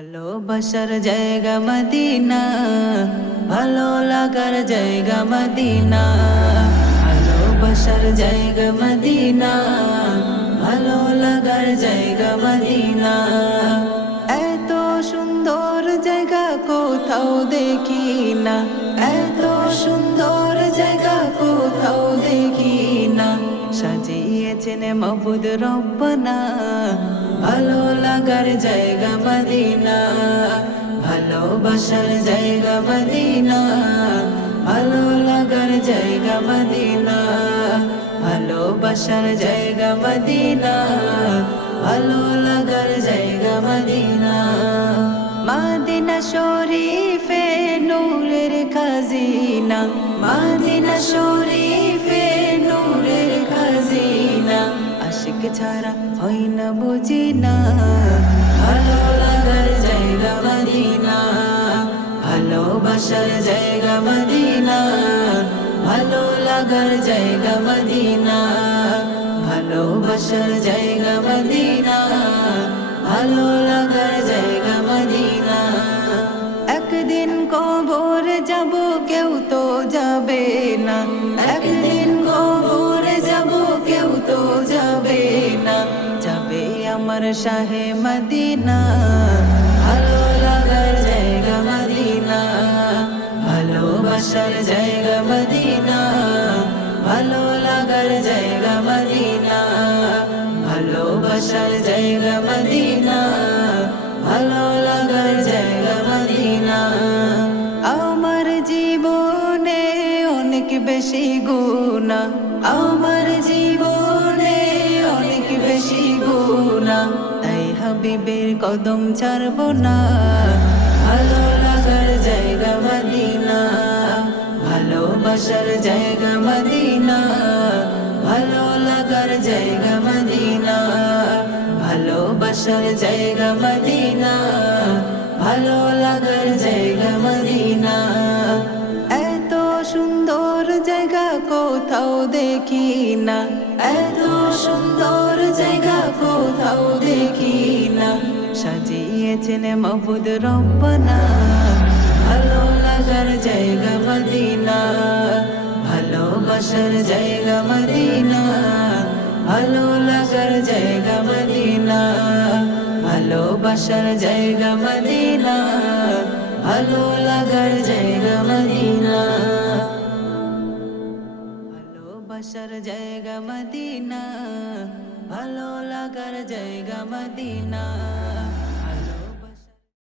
ভালোবাসার জায়গা মদিনা, ভালো লাগার জায়গা মদিনা। ভালোবাসার জায়গা মদিনা, ভালো লাগার জায়গা মদিনা। এত সুন্দর জায়গা কোথাও দেখি না, এত সুন্দর জায়গা কোথাও দেখি না। সাজিয়েছেন মাবুদ রব্বানা, ভালো লাগার জায়গা মদিনা। ভালোবাসার জায়গা মদিনা, ভালো লাগার জায়গা মদিনা। ভালোবাসার জায়গা মদিনা, ভালো লাগার জায়গা মদিনা। মদিনা শরীফে নূরের খাজিনা, মদিনা শরীফে নূরের খাজিনা। আশিক ছাড়া হয় না বুঝি না, ভালো লাগার জায়গা মদিনা। ভালোবাসার জায়গা মদিনা, ভালো লাগার জায়গা মদিনা। ভালোবাসার জায়গা মদিনা, ভালো লাগার জায়গা মদিনা। একদিন কবর যাব কেউ তো যাবে না, একদিন কবর যাব কেউ তো যাবে না। যাবে আমার শাহে মদিনা, ভালো লাগার জায়গা মদিনা। ভালোবাসার জায়গা মদিনা, ভালো লাগার জায়গা মদিনা। ভালোবাসার জায়গা মদিনা, ভালো লাগার জায়গা মদিনা। আমার জীবনে অনেক বেশি গুনাহ, আমার জীবনে অনেক বেশি গুনাহ। তাই হাবিবের কদম ছাড়বো না, ভালো লাগার জায়গা মদিনা। ভালোবাসার জায়গা মদিনা, ভালো লাগার জায়গা মদিনা। ভালোবাসার জায়গা মদিনা, ভালো লাগার জায়গা মদিনা। এত সুন্দর জায়গা কোথাও দেখি না, এত সুন্দর জায়গা কোথাও দেখি না। সাজিয়েছেন মাবুদ রব্বানা, ভালো লাগার জায়গা মদিনা। ভালোবাসার জায়গা মদিনা, ভালো লাগার জায়গা মদিনা। ভালোবাসার জায়গা মদিনা, ভালো লাগার জায়গা মদিনা। ভালোবাসার জায়গা মদিনা, ভালো লাগার জায়গা মদিনা।